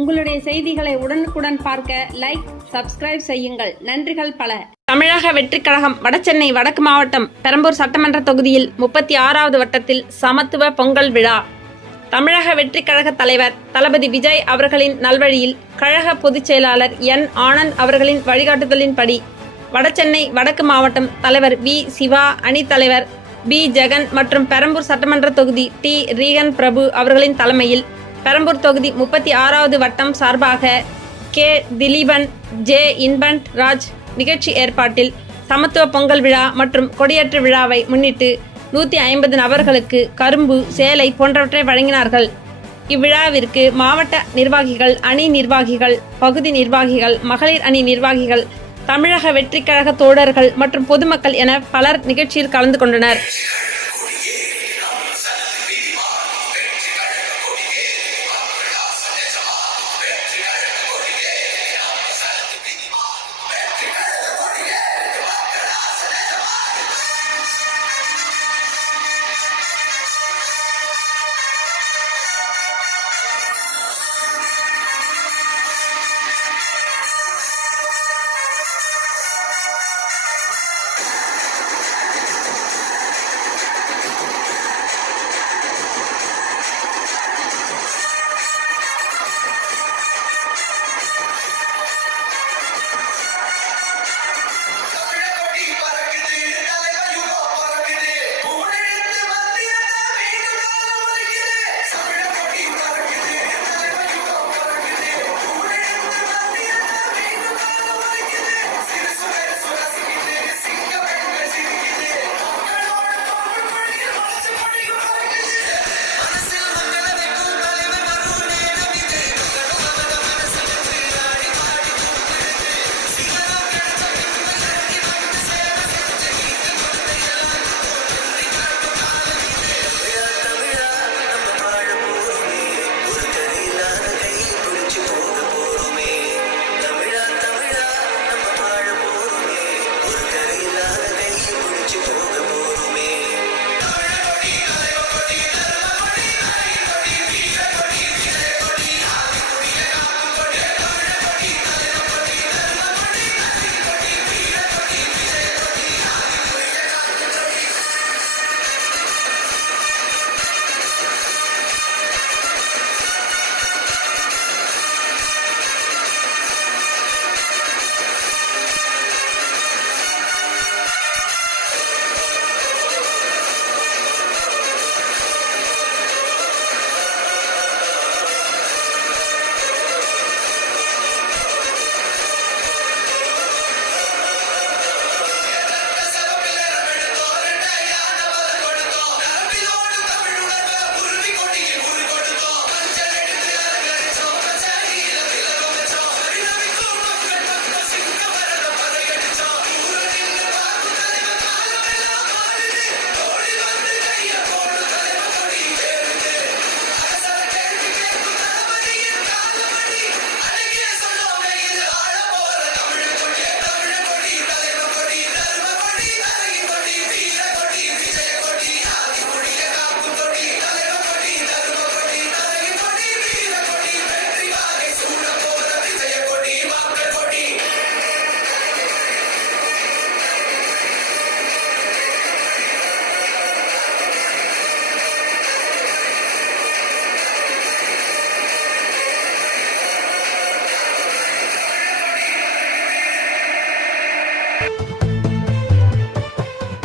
உங்களுடைய செய்திகளை உடனுக்குடன் பார்க்க லைக், சப்ஸ்கிரைப் செய்யுங்கள். நன்றிகள் பல. தமிழக வெற்றிக் கழகம் வடசென்னை வடக்கு மாவட்டம் பெரம்பூர் சட்டமன்ற தொகுதியில் 36வது வட்டத்தில் சமத்துவ பொங்கல் விழா. தமிழக வெற்றிக் கழக தலைவர் தளபதி விஜய் அவர்களின் நல்வழியில் கழக பொதுச் செயலாளர் என். ஆனந்த் அவர்களின் வழிகாட்டுதலின்படி வடசென்னை வடக்கு மாவட்டம் தலைவர் வி. சிவா, அணித் தலைவர் பி. ஜெகன் மற்றும் பெரம்பூர் சட்டமன்ற தொகுதி டி. ரீகன் பிரபு அவர்களின் தலைமையில் பெரம்பூர் தொகுதி 36வது வட்டம் சார்பாக கே. திலீபன், ஜே. இன்பன்ட் ராஜ் நிகழ்ச்சி ஏற்பாட்டில் சமத்துவ பொங்கல் விழா மற்றும் கொடியேற்று விழாவை முன்னிட்டு 150 நபர்களுக்கு கரும்பு, சேலை போன்றவற்றை வழங்கினார்கள். இவ்விழாவிற்கு மாவட்ட நிர்வாகிகள், அணி நிர்வாகிகள், பகுதி நிர்வாகிகள், மகளிர் அணி நிர்வாகிகள், தமிழக வெற்றிக் கழக தோழர்கள் மற்றும் பொதுமக்கள் என பலர் நிகழ்ச்சியில் கலந்து கொண்டனர்.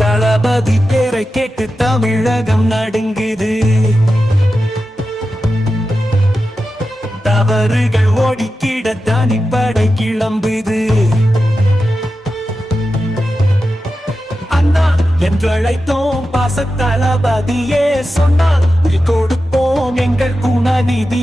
தளபதி பேரை கேட்டு தமிழகம் நடுங்குது. தவறுகள் ஓடிக்கிட தனிப்படை கிளம்புது. அண்ணா என்று அழைத்தோம், பாச தளபதியே சொன்னால் கொடுப்போம் எங்கள் குணநிதி.